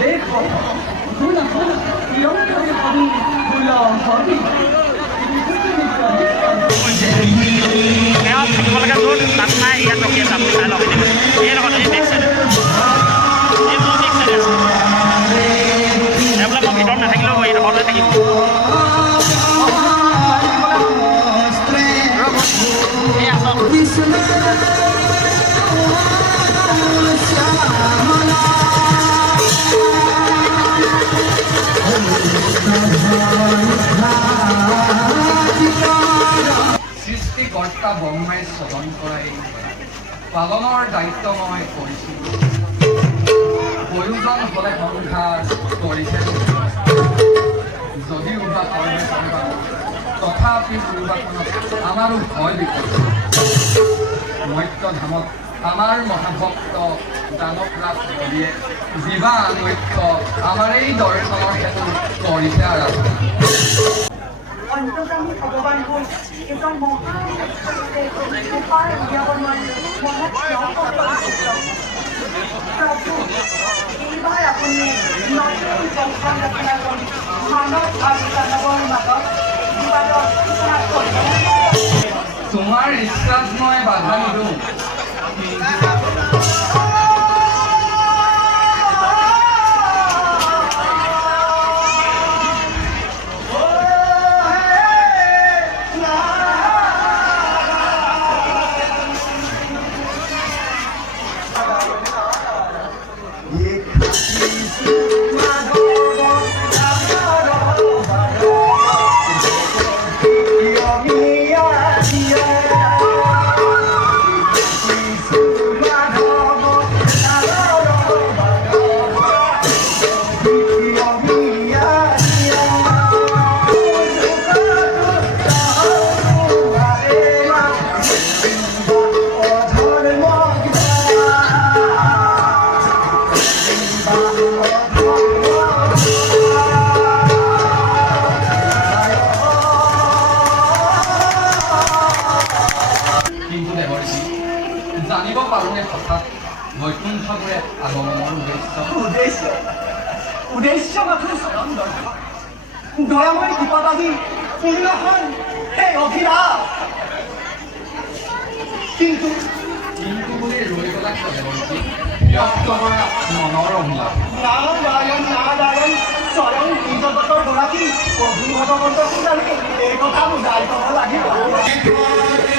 দেখো ভুলা ভুলা নিরন্তরে আমি ভুলা হবি থাকিব লাগে য'ত তাত নাই ইয়াত ৰখি আছে আপুনি চাই লওক এই লগত এই বেক চাইডে এই মোৰ বেক চাইডে আছে এইবিলাক মই ভিতৰত নাথাকিলেও এই ডোখৰতে থাকিব এই আছক সৃষ্টিকৰ্তা ব্ৰহ্মাই স্মৰণ কৰাই পালনৰ দায়িত্ব মই কৰিছিলোঁ প্ৰয়োজন হ'লে সংসাৰ কৰিছে যদিও বা কৰ্মে সংসাৰ তথাপি পূৰ্বাখনত আমাৰো ভয় বিপদ মত্যধামত আমাৰ মহাভক্ত দানৱৰাজ নদীয়ে জীৱা নৈক্য আমাৰ এই দৰ্শনৰ হেতু কৰিছে আৰাধনা অন্তৰ্গামী ভগৱানবোৰ এজন মহান উপায় উলিয়াব নোৱাৰি প্ৰভু এইবাৰ আপুনি নতুন সংসাৰ ৰচনা কৰি মানৱ আৰু দানৱৰ মাজত বিবাদৰ সূচনা কৰিব তোমাৰ ইচ্ছাত মই বাধা নিদিওঁ জানিব পাৰোঁনে হঠাৎ বৈকুণ্ঠপুৰে আগমনৰ উদ্দেশ্য মাথো চৰণ দয়াময় কৃপাবাদী পূৰ্ণখন সেই অভিলাষ কিন্তু বুলি ৰৈ পেলাই দেৱন্তী ব্যক্ত কৰা মনৰ অভিলাষ নাৰায়ণ নাৰায়ণ স্বয়ং এই জগতৰ গৰাকী প্ৰভু ভগৱন্ত পূজাৰী এই কথা বুজাই ক'ব লাগিব